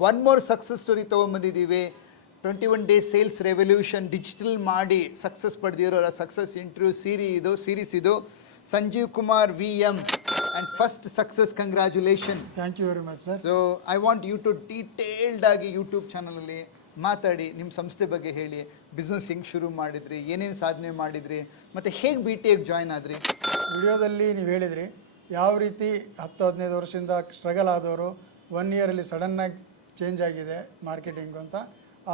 One more success story ತೊಗೊಂಬಂದಿದ್ದೀವಿ twenty one day sales revolution digital ಮಾಡಿ success ಪಡೆದಿರೋ success interview ಸೀರಿ ಇದು series ಇದು. Sanjeev Kumar V M and first success congratulation thank you very much sir so I want you to detailed ಆಗಿ YouTube ಚಾನಲಲ್ಲಿ ಮಾತಾಡಿ ನಿಮ್ಮ ಸಂಸ್ಥೆ ಬಗ್ಗೆ ಹೇಳಿ. ಬಿಸ್ನೆಸ್ ಹೆಂಗೆ ಶುರು ಮಾಡಿದ್ರಿ ಏನೇನು ಸಾಧನೆ ಮಾಡಿದ್ರಿ ಮತ್ತು ಹೇಗೆ ಬಿ ಟಿ ಎಗ್ ಜಾಯ್ನ್ ಆದ್ರಿ? ವಿಡಿಯೋದಲ್ಲಿ ನೀವು ಹೇಳಿದ್ರಿ ಯಾವ ರೀತಿ ಹತ್ತು ಹದಿನೈದು ವರ್ಷದಿಂದ ಸ್ಟ್ರಗಲ್ ಆದವರು ಒನ್ ಇಯರಲ್ಲಿ ಸಡನ್ನಾಗಿ ಚೇಂಜ್ ಆಗಿದೆ ಮಾರ್ಕೆಟಿಂಗು ಅಂತ.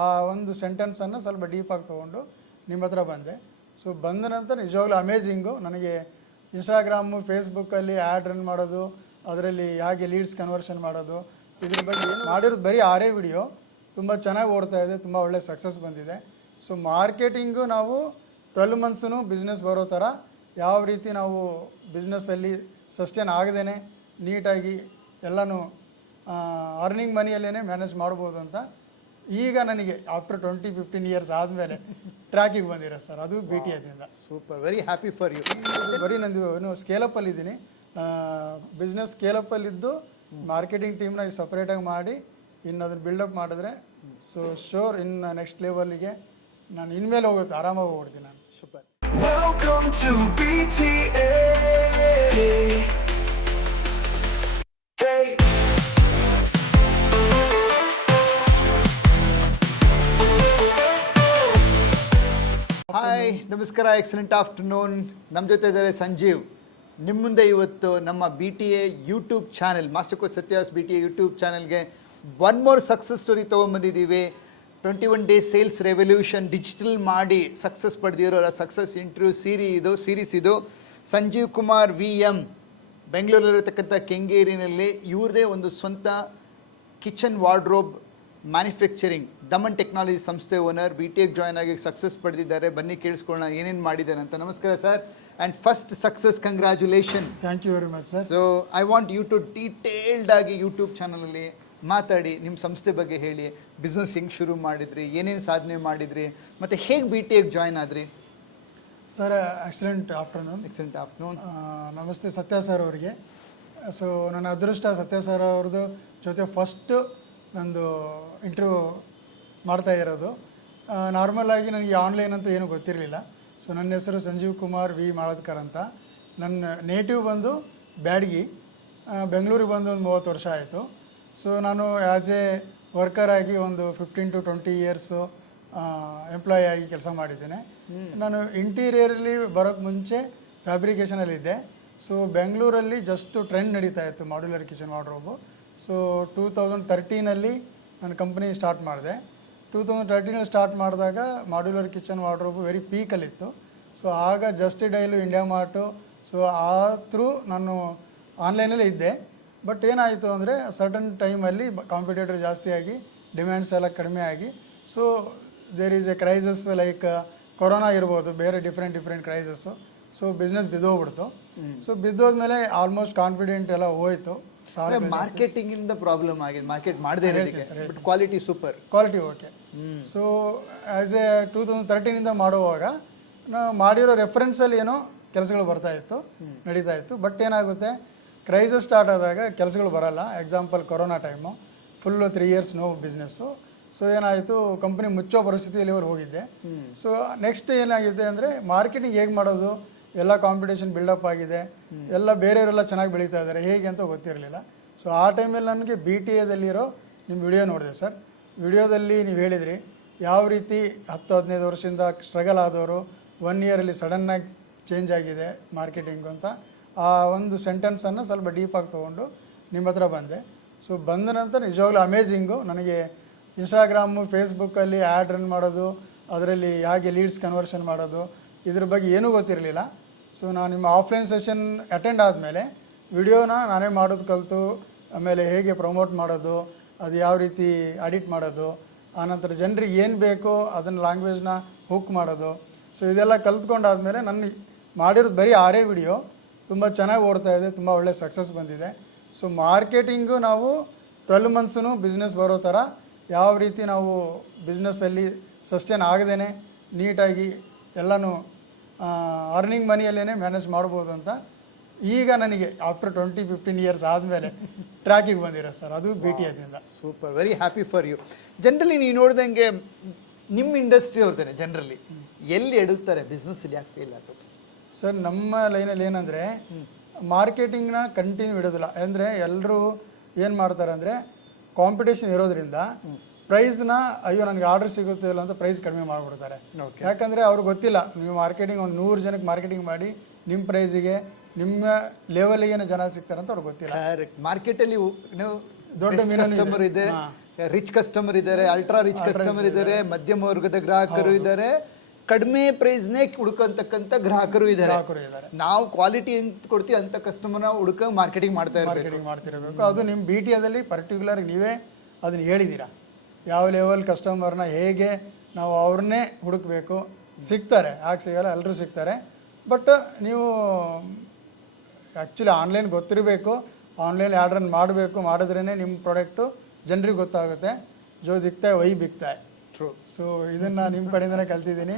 ಆ ಒಂದು ಸೆಂಟೆನ್ಸನ್ನು ಸ್ವಲ್ಪ ಡೀಪಾಗಿ ತೊಗೊಂಡು ನಿಮ್ಮ ಹತ್ರ ಬಂದೆ. ಸೊ ಬಂದ ನಂತರ ನಿಜವಾಗ್ಲೂ ಅಮೇಝಿಂಗು ನನಗೆ ಇನ್ಸ್ಟಾಗ್ರಾಮು ಫೇಸ್ಬುಕ್ಕಲ್ಲಿ ಆ್ಯಡ್ ರನ್ ಮಾಡೋದು, ಅದರಲ್ಲಿ ಹೇಗೆ ಲೀಡ್ಸ್ ಕನ್ವರ್ಷನ್ ಮಾಡೋದು, ಇದ್ರ ಬಗ್ಗೆ ಏನು ಮಾಡಿರೋದು ಬರೀ ಆರೇ ವಿಡಿಯೋ ತುಂಬ ಚೆನ್ನಾಗಿ ಓಡ್ತಾ ಇದೆ, ತುಂಬ ಒಳ್ಳೆ ಸಕ್ಸಸ್ ಬಂದಿದೆ. ಸೊ ಮಾರ್ಕೆಟಿಂಗು ನಾವು ಟ್ವೆಲ್ ಮಂತ್ಸೂ ಬಿಸ್ನೆಸ್ ಬರೋ ಥರ ಯಾವ ರೀತಿ ನಾವು ಬಿಸ್ನೆಸ್ಸಲ್ಲಿ ಸಸ್ಟೇನ್ ಆಗದೇ ನೀಟಾಗಿ ಎಲ್ಲನೂ ಅರ್ನಿಂಗ್ ಮನಿಯಲ್ಲೇ ಮ್ಯಾನೇಜ್ ಮಾಡ್ಬೋದು ಅಂತ. ಈಗ ನನಗೆ ಆಫ್ಟರ್ ಟ್ವೆಂಟಿ ಫಿಫ್ಟೀನ್ ಇಯರ್ಸ್ ಆದಮೇಲೆ ಟ್ರ್ಯಾಕಿಗೆ ಬಂದಿರ ಸರ್ ಅದು B T ಎದಿಂದ super very happy for you ಬರೀ ನಂದು ಏನು ಸ್ಕೇಲಪ್ಪಲ್ಲಿ ಇದ್ದೀನಿ ಬಿಸ್ನೆಸ್ ಸ್ಕೇಲಪ್ಪಲ್ಲಿದ್ದು ಮಾರ್ಕೆಟಿಂಗ್ ಟೀಮ್ನ ಸಪ್ರೇಟಾಗಿ ಮಾಡಿ ಇನ್ನು ಅದನ್ನು ಬಿಲ್ಡಪ್ ಮಾಡಿದ್ರೆ ಸೊ ಶೋರ್ ಇನ್ನು ನೆಕ್ಸ್ಟ್ ಲೆವೆಲ್ಗೆ ನಾನು ಇನ್ಮೇಲೆ ಹೋಗುತ್ತೆ ಆರಾಮಾಗಿ ಹೋಗ್ಬಿಡ್ತೀನಿ ನಾನು. ಸೂಪರ್ ನಮಸ್ಕಾರ ಎಕ್ಸಲೆಂಟ್ ಆಫ್ಟರ್ನೂನ್ ನಮ್ಮ ಜೊತೆ ಇದ್ದಾರೆ ಸಂಜೀವ್. ನಿಮ್ಮ ಮುಂದೆ ಇವತ್ತು ನಮ್ಮ B T A YouTube channel master coach Satya's B T A YouTube ಚಾನೆಲ್ಗೆ one more success story ತೊಗೊಂಬಂದಿದ್ದೀವಿ twenty one day sales revolution digital ಮಾಡಿ ಸಕ್ಸಸ್ ಪಡೆದಿರೋ ಸಕ್ಸಸ್ ಇಂಟರ್ವ್ಯೂ ಸೀರಿ ಇದು ಸೀರೀಸ್ ಇದು. ಸಂಜೀವ್ ಕುಮಾರ್ ವಿ ಎಂ ಬೆಂಗಳೂರಲ್ಲಿರತಕ್ಕಂಥ ಕೆಂಗೇರಿನಲ್ಲಿ ಇವ್ರದೇ ಒಂದು ಸ್ವಂತ kitchen wardrobe manufacturing Daman technology ಸಂಸ್ಥೆ owner B T A join ಆಗಿ ಸಕ್ಸಸ್ ಪಡೆದಿದ್ದಾರೆ. ಬನ್ನಿ ಕೇಳಿಸ್ಕೊಳ್ಳೋಣ ಏನೇನು ಮಾಡಿದ್ದಾರೆ ಅಂತ. ನಮಸ್ಕಾರ sir and first success congratulation thank you very much sir so I want you to detailed ಆಗಿ ಯೂಟ್ಯೂಬ್ ಚಾನಲಲ್ಲಿ ಮಾತಾಡಿ ನಿಮ್ಮ ಸಂಸ್ಥೆ ಬಗ್ಗೆ ಹೇಳಿ. ಬಿಸ್ನೆಸ್ ಹೆಂಗೆ ಶುರು ಮಾಡಿದ್ರಿ ಏನೇನು ಸಾಧನೆ ಮಾಡಿದ್ರಿ ಮತ್ತು ಹೇಗೆ ಬಿ ಟಿ ಎಕ್ ಜಾಯ್ನ್ ಆದ್ರಿ? Sir accident afternoon excellent afternoon ನಮಸ್ತೆ ಸತ್ಯ ಸರ್ ಅವರಿಗೆ. ಸೊ ನನ್ನ ಅದೃಷ್ಟ ಸತ್ಯ ಸರ್ ಅವ್ರದ್ದು ಜೊತೆ ಫಸ್ಟು ನಂದು ಇಂಟರ್ವ್ಯೂ ಮಾಡ್ತಾ ಇರೋದು. ನಾರ್ಮಲ್ ಆಗಿ ನನಗೆ ಆನ್ಲೈನ್ ಅಂತ ಏನೂ ಗೊತ್ತಿರಲಿಲ್ಲ. ಸೊ ನನ್ನ ಹೆಸರು ಸಂಜೀವ್ ಕುಮಾರ್ ವಿ. ಮಾಳದ್ಕರ್ ಅಂತ. ನನ್ನ ನೇಟಿವ್ ಬಂದು ಬ್ಯಾಡಗಿ. ಬೆಂಗಳೂರಿಗೆ ಬಂದು ಒಂದು ಮೂವತ್ತು ವರ್ಷ ಆಯಿತು. ಸೊ ನಾನು ಆ್ಯಸ್ ಎ ವರ್ಕರ್ ಆಗಿ ಒಂದು fifteen to twenty years employee ಆಗಿ ಕೆಲಸ ಮಾಡಿದ್ದೇನೆ. ನಾನು ಇಂಟೀರಿಯರಲ್ಲಿ ಬರೋಕ್ಕೆ ಮುಂಚೆ ಫ್ಯಾಬ್ರಿಕೇಷನಲ್ಲಿದ್ದೆ ಸೊ ಬೆಂಗಳೂರಲ್ಲಿ ಜಸ್ಟ್ ಟ್ರೆಂಡ್ ನಡೀತಾ ಇತ್ತು modular kitchen wardrobe so two thousand ತರ್ಟೀನಲ್ಲಿ ನಾನು ಕಂಪ್ನಿ ಸ್ಟಾರ್ಟ್ ಮಾಡಿದೆ. ಟೂ ತೌಸಂಡ್ ತರ್ಟೀನಲ್ಲಿ ಸ್ಟಾರ್ಟ್ ಮಾಡಿದಾಗ ಮಾಡ್ಯುಲರ್ ಕಿಚನ್ ವಾರ್ಡ್ರೋಬ್ ವೆರಿ ಪೀಕಲ್ಲಿತ್ತು ಸೊ ಆಗ Just Dial India Mart so ಆ ಥ್ರೂ ನಾನು ಆನ್ಲೈನಲ್ಲೇ ಇದ್ದೆ. ಬಟ್ ಏನಾಯಿತು ಅಂದರೆ ಸಡನ್ ಟೈಮಲ್ಲಿ ಕಾಂಪಿಟೇಟರ್ ಜಾಸ್ತಿಯಾಗಿ ಡಿಮ್ಯಾಂಡ್ಸ್ ಎಲ್ಲ ಕಡಿಮೆ ಆಗಿ so there is a crisis like corona ಇರ್ಬೋದು ಬೇರೆ different different crisis so business ಬಿದ್ದೋಗ್ಬಿಡ್ತು. So ಬಿದ್ದೋದ್ಮೇಲೆ ಆಲ್ಮೋಸ್ಟ್ ಕಾನ್ಫಿಡೆಂಟ್ ಎಲ್ಲ ಹೋಯ್ತು. ಮಾರ್ಕೆಟಿಂಗ್ ಇಂದ ಪ್ರಾಬ್ಲಮ್ ಆಗಿದೆ. ಮಾರ್ಕೆಟ್ ಮಾಡದೇ ಇರೋದಕ್ಕೆ. But quality super quality okay so as a two thousand ತರ್ಟೀನಿಂದ ಮಾಡುವಾಗ ನಾವು ಮಾಡಿರೋ ರೆಫರೆನ್ಸಲ್ಲಿ ಏನೋ ಕೆಲಸಗಳು ಬರ್ತಾ ಇತ್ತು ನಡೀತಾ ಇತ್ತು. ಬಟ್ ಏನಾಗುತ್ತೆ? ಕ್ರೈಸಸ್ ಸ್ಟಾರ್ಟ್ ಆದಾಗ ಕೆಲಸಗಳು ಬರಲ್ಲ. Example corona time full three years no business so ಏನಾಯಿತು? ಕಂಪ್ನಿ ಮುಚ್ಚೋ ಪರಿಸ್ಥಿತಿಯಲ್ಲಿ ಇವರು ಹೋಗಿದ್ದೆ. ಸೊ ನೆಕ್ಸ್ಟ್ ಏನಾಗಿದೆ ಅಂದರೆ ಮಾರ್ಕೆಟಿಂಗ್ ಹೇಗೆ ಮಾಡೋದು? ಎಲ್ಲ ಕಾಂಪಿಟೇಷನ್ ಬಿಲ್ಡಪ್ ಆಗಿದೆ. ಎಲ್ಲ ಬೇರೆಯವರೆಲ್ಲ ಚೆನ್ನಾಗಿ ಬೆಳೀತಾ ಇದ್ದಾರೆ. ಹೇಗೆ ಅಂತ ಗೊತ್ತಿರಲಿಲ್ಲ. ಸೊ ಆ ಟೈಮಲ್ಲಿ ನನಗೆ ಬಿ ಟಿ ಎದಲ್ಲಿರೋ ನಿಮ್ಮ ವಿಡಿಯೋ ನೋಡಿದೆ ಸರ್. ವಿಡಿಯೋದಲ್ಲಿ ನೀವು ಹೇಳಿದ್ರಿ, ಯಾವ ರೀತಿ ಹತ್ತು, ಹದಿನೈದು ವರ್ಷದಿಂದ ಸ್ಟ್ರಗಲ್ ಆದವರು ಒನ್ ಇಯರಲ್ಲಿ ಸಡನ್ನಾಗಿ ಚೇಂಜ್ ಆಗಿದೆ ಮಾರ್ಕೆಟಿಂಗ್ ಅಂತ, ಆ ಒಂದು ಸೆಂಟೆನ್ಸನ್ನು ಸ್ವಲ್ಪ ಡೀಪಾಗಿ ತೊಗೊಂಡು ನಿಮ್ಮ ಹತ್ರ ಬಂದೆ. ಸೊ ಬಂದ ನಂತರ ನಿಜವಾಗ್ಲೂ ಅಮೇಝಿಂಗು ನನಗೆ ಇನ್ಸ್ಟಾಗ್ರಾಮು ಫೇಸ್ಬುಕ್ಕಲ್ಲಿ ಆ್ಯಡ್ ರನ್ ಮಾಡೋದು, ಅದರಲ್ಲಿ ಹೇಗೆ ಲೀಡ್ಸ್ ಕನ್ವರ್ಷನ್ ಮಾಡೋದು, ಇದ್ರ ಬಗ್ಗೆ ಏನೂ ಗೊತ್ತಿರಲಿಲ್ಲ. ಸೊ ನಾನು ನಿಮ್ಮ ಆಫ್ಲೈನ್ ಸೆಷನ್ ಅಟೆಂಡ್ ಆದಮೇಲೆ ವಿಡಿಯೋನ ನಾನೇ ಮಾಡೋದು ಕಲಿತು, ಆಮೇಲೆ ಹೇಗೆ ಪ್ರಮೋಟ್ ಮಾಡೋದು, ಅದು ಯಾವ ರೀತಿ ಅಡಿಟ್ ಮಾಡೋದು ಆನಂತರ ಜನರಿಗೆ ಏನು ಬೇಕೋ ಅದನ್ನು ಲ್ಯಾಂಗ್ವೇಜ್ನ ಹುಕ್ ಮಾಡೋದು. ಸೊ ಇದೆಲ್ಲ ಕಲ್ತ್ಕೊಂಡಾದಮೇಲೆ ನನ್ನ ಮಾಡಿರೋದು ಬರೀ ಆರೇ ವಿಡಿಯೋ ತುಂಬ ಚೆನ್ನಾಗಿ ಓಡ್ತಾ ಇದೆ, ತುಂಬ ಒಳ್ಳೆ ಸಕ್ಸಸ್ ಬಂದಿದೆ. ಸೊ ಮಾರ್ಕೆಟಿಂಗು ನಾವು ಟ್ವೆಲ್ ಮಂತ್ಸೂ ಬಿಸ್ನೆಸ್ ಬರೋ ಥರ ಯಾವ ರೀತಿ ನಾವು ಬಿಸ್ನೆಸ್ಸಲ್ಲಿ ಸಸ್ಟೇನ್ ಆಗದೇ ನೀಟಾಗಿ ಎಲ್ಲನೂ ಅರ್ನಿಂಗ್ ಮನಿಯಲ್ಲೇ ಮ್ಯಾನೇಜ್ ಮಾಡ್ಬೋದು ಅಂತ. ಈಗ ನನಗೆ ಆಫ್ಟರ್ ಟ್ವೆಂಟಿ ಫಿಫ್ಟೀನ್ ಇಯರ್ಸ್ ಆದಮೇಲೆ ಟ್ರ್ಯಾಕಿಗೆ ಬಂದಿರೋ ಸರ್. ಅದು B T ಎದಿಂದ super very happy for you generally ನೀವು ನೋಡ್ದಂಗೆ ನಿಮ್ಮ ಇಂಡಸ್ಟ್ರಿ ಅವ್ರದ್ದೇನೆ ಜನರಲಿ ಎಲ್ಲಿ ಎಡುತ್ತಾರೆ? ಬಿಸ್ನೆಸ್ ಯಾಕೆ ಫೇಲ್ ಆಗುತ್ತೆ ಸರ್ ನಮ್ಮ ಲೈನಲ್ಲಿ ಏನಂದರೆ ಮಾರ್ಕೆಟಿಂಗ್ನ ಕಂಟಿನ್ಯೂ ಇಡೋದಿಲ್ಲ. ಅಂದರೆ ಎಲ್ಲರೂ ಏನು ಮಾಡ್ತಾರೆ ಅಂದರೆ ಕಾಂಪಿಟೇಷನ್ ಇರೋದ್ರಿಂದ ಪ್ರೈಸ್ನ ಅಯ್ಯೋ ನನಗೆ ಆರ್ಡರ್ ಸಿಗುತ್ತೆ ಇಲ್ಲ ಅಂತ ಪ್ರೈಸ್ ಕಡಿಮೆ ಮಾಡಿಬಿಡ್ತಾರೆ. ಓಕೆ. ಯಾಕಂದರೆ ಅವ್ರಿಗೆ ಗೊತ್ತಿಲ್ಲ ನೀವು ಮಾರ್ಕೆಟಿಂಗ್ ಒಂದು ನೂರು ಜನಕ್ಕೆ ಮಾರ್ಕೆಟಿಂಗ್ ಮಾಡಿ ನಿಮ್ಮ ಪ್ರೈಸಿಗೆ ನಿಮ್ಮ ಲೆವೆಲ್ಗೆ ಜನ ಸಿಗ್ತಾರೆ ಅಂತ ಅವ್ರಿಗೆ ಗೊತ್ತಿಲ್ಲ. ಮಾರ್ಕೆಟಲ್ಲಿ ನೀವು ದೊಡ್ಡ ಕಸ್ಟಮರ್ ಇದೆ. ರಿಚ್ ಕಸ್ಟಮರ್ ಇದ್ದಾರೆ ಅಲ್ಟ್ರಾ ರಿಚ್ ಕಸ್ಟಮರ್ ಇದ್ದಾರೆ. ಮಧ್ಯಮ ವರ್ಗದ ಗ್ರಾಹಕರು ಇದ್ದಾರೆ. ಕಡಿಮೆ ಪ್ರೈಸ್ನೇ ಹುಡುಕಂತಕ್ಕಂಥ ಗ್ರಾಹಕರು ಇದ್ದಾರೆ. ನಾವು ಕ್ವಾಲಿಟಿ ಅಂತ ಕೊಡ್ತೀವಿ ಅಂತ ಕಸ್ಟಮರ್ನ ಹುಡುಕ ಮಾರ್ಕೆಟಿಂಗ್ ಮಾಡ್ತಾ ಇರಬೇಕು. ಮಾಡ್ತಿರಬೇಕು. ಅದು ನಿಮ್ಮ ಬಿ ಟಿ ಎದಲ್ಲಿ ಪರ್ಟಿಕ್ಯುಲರ್ ನೀವೇ ಅದನ್ನ ಹೇಳಿದ್ದೀರಾ ಯಾವ ಲೆವೆಲ್ ಕಸ್ಟಮರ್ನ ಹೇಗೆ ನಾವು ಅವ್ರನ್ನೇ ಹುಡುಕಬೇಕು. ಸಿಗ್ತಾರೆ ಯಾಕೆ ಸಿಗಲ್ಲ ಎಲ್ಲರೂ ಸಿಗ್ತಾರೆ. ಬಟ್ ನೀವು ಆ್ಯಕ್ಚುಲಿ ಆನ್ಲೈನ್ ಗೊತ್ತಿರಬೇಕು ಆನ್ಲೈನ್ ಆರ್ಡ್ರನ್ ಮಾಡಬೇಕು ಮಾಡಿದ್ರೇ ನಿಮ್ಮ ಪ್ರಾಡಕ್ಟು ಜನರಿಗೆ ಗೊತ್ತಾಗುತ್ತೆ. ಜೋ ದಿಕ್ತಾಯ್ ವೈ ಬಿಕ್ತಾಯ್. ಟ್ರೂ ಸೊ ಇದನ್ನು ನಿಮ್ಮ ಕಡೆಯಿಂದನೇ ಕಲ್ತಿದ್ದೀನಿ.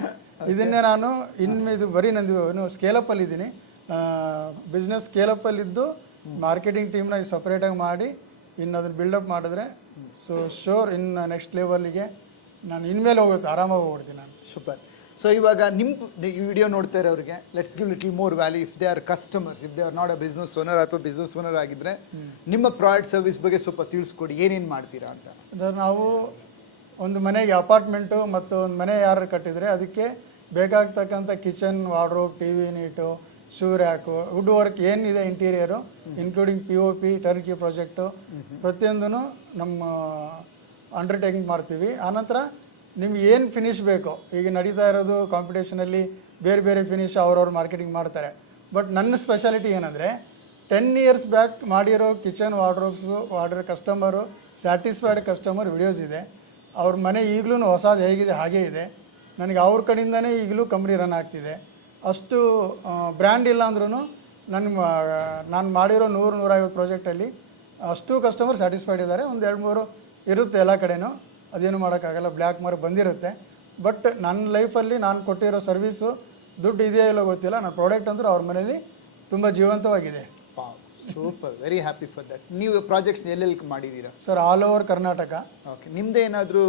ಇದನ್ನೇ ನಾನು ಇನ್ನು ಇದು ಬರೀ ನಂದು ಇನ್ನು ಸ್ಕೇಲಪ್ಪಲ್ಲಿ ಇದ್ದೀನಿ. ಬಿಸ್ನೆಸ್ ಸ್ಕೇಲಪ್ಪಲ್ಲಿದ್ದು ಮಾರ್ಕೆಟಿಂಗ್ ಟೀಮ್ನ ಸಪ್ರೇಟಾಗಿ ಮಾಡಿ ಇನ್ನು ಅದನ್ನು ಬಿಲ್ಡಪ್ ಮಾಡಿದ್ರೆ ಸೊ ಶೋರ್ ಇನ್ನು ನೆಕ್ಸ್ಟ್ ಲೆವೆಲ್ಗೆ ನಾನು ಇನ್ಮೇಲೆ ಹೋಗ್ಬೇಕು ಆರಾಮಾಗಿ ಹೋಗ್ತೀನಿ ನಾನು. ಸೂಪರ್ ಸೊ ಇವಾಗ ನಿಮ್ಮ ವಿಡಿಯೋ ನೋಡ್ತಾ ಇರೋರಿಗೆ let's give little more value if they are customers if they are not a business owner ಅಥವಾ ಬಿಸ್ನೆಸ್ ಓನರ್ ಆಗಿದ್ರೆ ನಿಮ್ಮ ಪ್ರಾಡಕ್ಟ್ ಸರ್ವಿಸ್ ಬಗ್ಗೆ ಸ್ವಲ್ಪ ತಿಳಿಸ್ಕೊಡಿ ಏನೇನು ಮಾಡ್ತೀರಾ ಅಂತ. ಅಂದರೆ ನಾವು ಒಂದು ಮನೆಗೆ ಅಪಾರ್ಟ್ಮೆಂಟು ಮತ್ತು ಒಂದು ಮನೆ ಯಾರು ಕಟ್ಟಿದರೆ ಅದಕ್ಕೆ ಬೇಕಾಗ್ತಕ್ಕಂಥ ಕಿಚನ್ ವಾರ್ಡ್ರೋಬ್ ಟಿ ವಿ ನೀಟು ಶೂ ರ್ಯಾಕು ವುಡ್ ವರ್ಕ್ ಏನಿದೆ interior including P O P turnkey project ಪ್ರತಿಯೊಂದೂ ನಮ್ಮ ಅಂಡರ್ಟೇಕಿಂಗ್ ಮಾಡ್ತೀವಿ. ಆನಂತರ ನಿಮ್ಗೆ ಏನು ಫಿನಿಶ್ ಬೇಕೋ, ಈಗ ನಡೀತಾ ಇರೋದು ಕಾಂಪಿಟೇಷನಲ್ಲಿ ಬೇರೆ ಬೇರೆ ಫಿನಿಶ್ ಅವ್ರವ್ರು ಮಾರ್ಕೆಟಿಂಗ್ ಮಾಡ್ತಾರೆ. ಬಟ್ ನನ್ನ ಸ್ಪೆಷಾಲಿಟಿ ಏನಂದರೆ ಟೆನ್ ಇಯರ್ಸ್ ಬ್ಯಾಕ್ ಮಾಡಿರೋ ಕಿಚನ್ ವಾರ್ಡ್ರೋಬ್ಸು ವಾರ್ಡ್ರ್ ಕಸ್ಟಮರು ಸ್ಯಾಟಿಸ್ಫೈಡ್ ಕಸ್ಟಮರ್ ವಿಡಿಯೋಸ್ ಇದೆ. ಅವ್ರ ಮನೆ ಈಗಲೂ ಹೊಸದು ಹೇಗಿದೆ, ಹಾಗೇ ಇದೆ. ನನಗೆ ಅವ್ರ ಕಡೆಯಿಂದನೇ ಈಗಲೂ ಕಂಪ್ನಿ ರನ್ ಆಗ್ತಿದೆ. ಅಷ್ಟು ಬ್ರ್ಯಾಂಡ್ ಇಲ್ಲ ಅಂದ್ರೂ ನನ್ನ ನಾನು ಮಾಡಿರೋ ನೂರು ನೂರೈವತ್ತು ಪ್ರಾಜೆಕ್ಟಲ್ಲಿ ಅಷ್ಟು ಕಸ್ಟಮರ್ ಸ್ಯಾಟಿಸ್ಫೈಡ್ ಇದ್ದಾರೆ ಒಂದು ಎರಡು ಮೂರು ಇರುತ್ತೆ ಎಲ್ಲ ಕಡೆನೂ. ಅದೇನು ಮಾಡೋಕ್ಕಾಗಲ್ಲ ಬ್ಲ್ಯಾಕ್ ಮಾರ್ಕ್ ಬಂದಿರುತ್ತೆ. ಬಟ್ ನನ್ನ ಲೈಫಲ್ಲಿ ನಾನು ಕೊಟ್ಟಿರೋ ಸರ್ವೀಸು ದುಡ್ಡು ಇದೆಯೋ ಇಲ್ಲೋ ಗೊತ್ತಿಲ್ಲ. ನನ್ನ ಪ್ರಾಡಕ್ಟ್ ಅಂದ್ರೆ ಅವ್ರ ಮನೇಲಿ ತುಂಬ ಜೀವಂತವಾಗಿದೆ. Super very happy for that ನೀವು ಪ್ರಾಜೆಕ್ಟ್ಸ್ ಎಲ್ಲೆಲ್ಲಿ ಮಾಡಿದ್ದೀರಾ? Sir all over Karnataka okay ನಿಮ್ದೇ ಏನಾದರೂ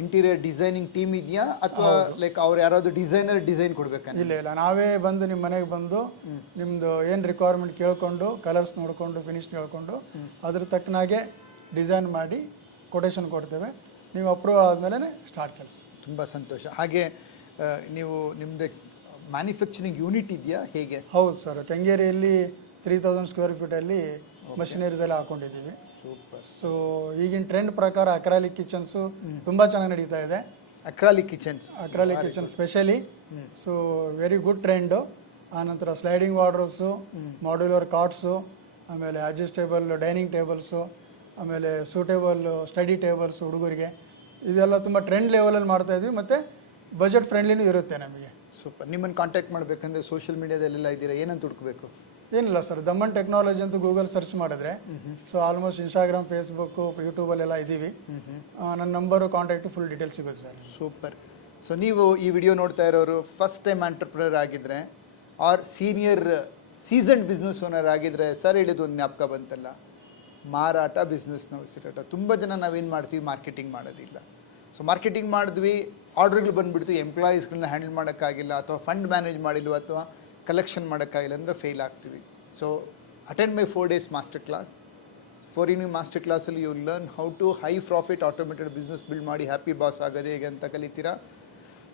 ಇಂಟೀರಿಯರ್ ಡಿಸೈನಿಂಗ್ ಟೀಮ್ ಇದೆಯಾ? ಅಥವಾ ಲೈಕ್ ಅವ್ರು ಯಾರಾದ್ರೂ ಡಿಸೈನರ್ ಡಿಸೈನ್ ಕೊಡ್ಬೇಕಾ ಇಲ್ಲ ಇಲ್ಲ. ನಾವೇ ಬಂದು ನಿಮ್ಮ ಮನೆಗೆ ಬಂದು ನಿಮ್ಮದು ಏನು ರಿಕ್ವೈರ್ಮೆಂಟ್ ಕೇಳ್ಕೊಂಡು ಕಲರ್ಸ್ ನೋಡಿಕೊಂಡು ಫಿನಿಶ್ ಹೇಳ್ಕೊಂಡು ಅದ್ರ ತಕ್ಕನಾಗೆ ಡಿಸೈನ್ ಮಾಡಿ ಕೊಟೇಶನ್ ಕೊಡ್ತೇವೆ. ನೀವು ಅಪ್ರೂವ್ ಆದಮೇಲೆ ಸ್ಟಾರ್ಟ್ ಕೆಲಸ. ತುಂಬ ಸಂತೋಷ. ಹಾಗೆ ನೀವು ನಿಮ್ಮದು ಮ್ಯಾನುಫ್ಯಾಕ್ಚರಿಂಗ್ ಯೂನಿಟ್ ಇದೆಯಾ? ಹೇಗೆ? ಹೌದು ಸರ್. ಕೆಂಗೇರಿಯಲ್ಲಿ ತ್ರೀ ತೌಸಂಡ್ ಸ್ಕ್ವೇರ್ ಫೀಟಲ್ಲಿ ಮಷಿನರೀಸ್ ಎಲ್ಲ ಹಾಕೊಂಡಿದ್ದೀವಿ. ಸೊ ಈಗಿನ ಟ್ರೆಂಡ್ ಪ್ರಕಾರ ಅಕ್ರಾಲಿಕ್ ಕಿಚನ್ಸು ತುಂಬ ಚೆನ್ನಾಗಿ ನಡೀತಾ ಇದೆ. Acrylic kitchens acrylic kitchen specially so very good trend ಆನಂತರ ಸ್ಲೈಡಿಂಗ್ ವಾರ್ಡ್ರೋಬ್ಸು ಮಾಡ್ಯುಲರ್ ಕಾಟ್ಸು ಆಮೇಲೆ ಅಡ್ಜಸ್ಟೇಬಲ್ ಡೈನಿಂಗ್ ಟೇಬಲ್ಸು ಆಮೇಲೆ ಸೂಟೇಬಲ್ ಸ್ಟಡಿ ಟೇಬಲ್ಸ್ ಹುಡುಗರಿಗೆ. ಇದೆಲ್ಲ ತುಂಬ ಟ್ರೆಂಡ್ ಲೆವೆಲಲ್ಲಿ ಮಾಡ್ತಾ ಇದ್ವಿ ಮತ್ತು ಬಜೆಟ್ ಫ್ರೆಂಡ್ಲಿನೂ ಇರುತ್ತೆ ನಮಗೆ. ಸೂಪರ್ ನಿಮ್ಮನ್ನು ಕಾಂಟ್ಯಾಕ್ಟ್ ಮಾಡಬೇಕಂದ್ರೆ ಸೋಷಿಯಲ್ ಮೀಡಿಯಾದಲ್ಲೆಲ್ಲ ಇದ್ದೀರಾ? ಏನಂತ ಹುಡುಕಬೇಕು? ಏನಿಲ್ಲ ಸರ್ ದಮನ್ ಟೆಕ್ನಾಲಜಿ ಅಂತ ಗೂಗಲ್ ಸರ್ಚ್ ಮಾಡಿದ್ರೆ ಸೊ ಆಲ್ಮೋಸ್ಟ್ ಇನ್ಸ್ಟಾಗ್ರಾಮ್ ಫೇಸ್ಬುಕ್ಕು ಯೂಟ್ಯೂಬಲ್ಲೆಲ್ಲ ಇದ್ದೀವಿ. ನನ್ನ ನಂಬರು ಕಾಂಟ್ಯಾಕ್ಟು ಫುಲ್ ಡೀಟೇಲ್ಸ್ ಸಿಗುತ್ತೆ ಸರ್. ಸೂಪರ್. ಸೊ ನೀವು ಈ ವಿಡಿಯೋ ನೋಡ್ತಾ ಇರೋರು ಫಸ್ಟ್ ಟೈಮ್ ಆಂಟರ್ಪ್ರನರ್ ಆಗಿದ್ರೆ or senior season business owner ಆಗಿದ್ರೆ ಸರ್ ಹೇಳಿದ್ದು ಒಂದು ಜ್ಞಾಪಕ ಬಂತಲ್ಲ ಮಾರಾಟ ಬಿಸ್ನೆಸ್ ನಾವು ಸಿರಾಟ ತುಂಬ ಜನ ನಾವೇನು ಮಾಡ್ತೀವಿ ಮಾರ್ಕೆಟಿಂಗ್ ಮಾಡೋದಿಲ್ಲ. ಸೊ ಮಾರ್ಕೆಟಿಂಗ್ ಮಾಡಿದ್ವಿ ಆರ್ಡರ್ಗಳು ಬಂದುಬಿಡ್ತು ಎಂಪ್ಲಾಯೀಸ್ಗಳನ್ನ ಹ್ಯಾಂಡಲ್ ಮಾಡೋಕ್ಕಾಗಿಲ್ಲ ಅಥವಾ ಫಂಡ್ ಮ್ಯಾನೇಜ್ ಮಾಡಿಲ್ವ ಅಥವಾ ಕಲೆಕ್ಷನ್ ಮಾಡೋಕ್ಕಾಗಿಲ್ಲ ಅಂದರೆ ಫೇಲ್ ಆಗ್ತೀವಿ. So attend my four days master class four in master ಕ್ಲಾಸಲ್ಲಿ you learn how to high profit automated business build ಮಾಡಿ ಹ್ಯಾಪಿ ಬಾಸ್ ಆಗೋದು ಹೇಗೆ ಅಂತ ಕಲಿತೀರಾ?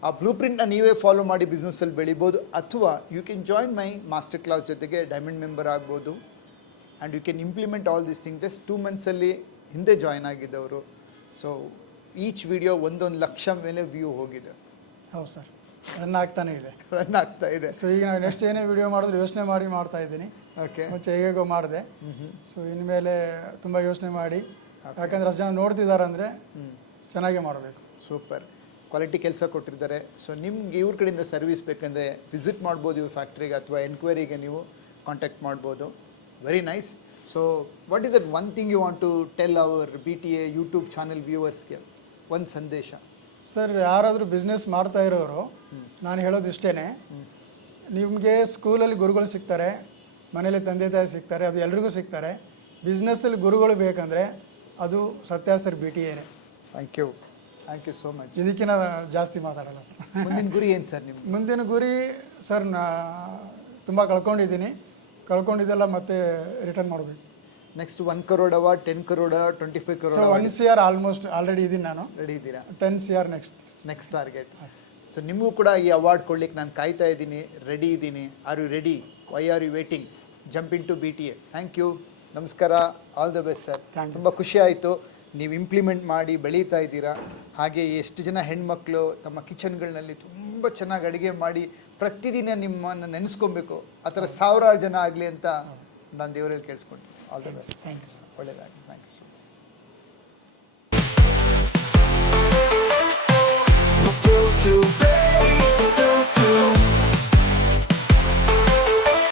ಆ ಬ್ಲೂ ಪ್ರಿಂಟ್ನ ನೀವೇ ಫಾಲೋ ಮಾಡಿ ಬಿಸ್ನೆಸ್ಸಲ್ಲಿ ಬೆಳಿಬೋದು. ಅಥವಾ you can join my master class ಜೊತೆಗೆ ಡೈಮಂಡ್ ಮೆಂಬರ್ ಆಗ್ಬೋದು. And you can implement all this thing just two ಮಂತ್ಸಲ್ಲಿ ಹಿಂದೆ ಜಾಯ್ನ್ ಆಗಿದ್ದವರು. ಸೊ ಈಚ್ ವಿಡಿಯೋ ಒಂದೊಂದು ಲಕ್ಷ ಮೇಲೆ ವ್ಯೂ ಹೋಗಿದೆ. ಹೌದು ಸರ್. ರನ್ ಆಗ್ತಾನೆ ಇದೆ. ರನ್ ಆಗ್ತಾ ಇದೆ. ಸೊ ಈಗ ನಾವು ನೆಕ್ಸ್ಟ್ ಏನೇ ವಿಡಿಯೋ ಮಾಡಿದ್ರು ಯೋಚನೆ ಮಾಡಿ ಮಾಡ್ತಾ ಇದ್ದೀನಿ. ಓಕೆ ಮುಂಚೆ ಹೇಗೋ ಮಾಡಿದೆ. ಸೊ ಇನ್ಮೇಲೆ ತುಂಬ ಯೋಚನೆ ಮಾಡಿ. ಯಾಕಂದ್ರೆ ಅಷ್ಟು ಜನ ನೋಡ್ತಿದ್ದಾರೆ ಅಂದರೆ ಚೆನ್ನಾಗೇ ಮಾಡಬೇಕು. ಸೂಪರ್ ಕ್ವಾಲಿಟಿ ಕೆಲಸ ಕೊಟ್ಟಿರ್ತಾರೆ. ಸೊ ನಿಮ್ಗೆ ಇವ್ರ ಕಡೆಯಿಂದ ಸರ್ವಿಸ್ ಬೇಕಂದರೆ ವಿಸಿಟ್ ಮಾಡ್ಬೋದು ಇವ್ರ ಫ್ಯಾಕ್ಟ್ರಿಗೆ ಅಥವಾ ಎನ್ಕ್ವೈರಿಗೆ ನೀವು ಕಾಂಟ್ಯಾಕ್ಟ್ ಮಾಡ್ಬೋದು. Very nice so what is that one thing you want to tell our B T A YouTube channel ವ್ಯೂವರ್ಸ್ಗೆ ಒಂದು ಸಂದೇಶ. ಸರ್ ಯಾರಾದರೂ ಬಿಸ್ನೆಸ್ ಮಾಡ್ತಾ ಇರೋರು ನಾನು ಹೇಳೋದು ಇಷ್ಟೇ ನಿಮಗೆ ಸ್ಕೂಲಲ್ಲಿ ಗುರುಗಳು ಸಿಗ್ತಾರೆ ಮನೇಲಿ ತಂದೆ ತಾಯಿ ಸಿಗ್ತಾರೆ ಅದು ಎಲ್ರಿಗೂ ಸಿಗ್ತಾರೆ. ಬಿಸ್ನೆಸ್ಸಲ್ಲಿ ಗುರುಗಳು ಬೇಕಂದರೆ ಅದು ಸತ್ಯ ಸರ್ ಬಿ ಟಿ ಎನೇ thank you thank you so much ಇದಕ್ಕಿಂತ ಜಾಸ್ತಿ ಮಾತಾಡಲ್ಲ ಸರ್. ಮುಂದಿನ ಗುರಿ ಏನು ಸರ್ ನಿಮ್ಮ ಮುಂದಿನ ಗುರಿ ಸರ್ ನಾ ತುಂಬ ಕಳ್ಕೊಂಡಿದ್ದೀನಿ. ಕಳ್ಕೊಂಡಿದ್ದೆಲ್ಲ ಮತ್ತೆ ರಿಟರ್ನ್ ಮಾಡಬೇಕು. ನೆಕ್ಸ್ಟ್ ಒನ್ ಕರೋಡ್ ಅವ ten crore twenty five crore one C R almost already ಇದ್ದೀನಿ ನಾನು. ರೆಡಿ ಇದ್ದೀರಾ ten C R next next target so ನಿಮಗೂ ಕೂಡ ಈ ಅವಾರ್ಡ್ ಕೊಡ್ಲಿಕ್ಕೆ ನಾನು ಕಾಯ್ತಾ ಇದ್ದೀನಿ. ರೆಡಿ ಇದ್ದೀನಿ. Are you ready why are you waiting jump into B T A thank you ನಮಸ್ಕಾರ ಆಲ್ ದ ಬೆಸ್ಟ್ ಸರ್ ತುಂಬ ಖುಷಿ ಆಯಿತು. ನೀವು ಇಂಪ್ಲಿಮೆಂಟ್ ಮಾಡಿ ಬೆಳೀತಾ ಇದ್ದೀರಾ. ಹಾಗೆ ಎಷ್ಟು ಜನ ಹೆಣ್ಮಕ್ಳು ತಮ್ಮ ಕಿಚನ್ಗಳಲ್ಲಿ ತುಂಬ ಚೆನ್ನಾಗಿ ಅಡುಗೆ ಮಾಡಿ ಪ್ರತಿದಿನ ನಿಮ್ಮನ್ನು ನೆನೆಸ್ಕೊಬೇಕು. ಆ ಥರ ಸಾವಿರಾರು ಜನ ಆಗಲಿ ಅಂತ ನಾನು ದೇವರಲ್ಲಿ ಕೇಳಿಸ್ಕೊಂಡೆ all the best thank you sir ಒಳ್ಳೆಯದಾಗಿ thank you so much to bed.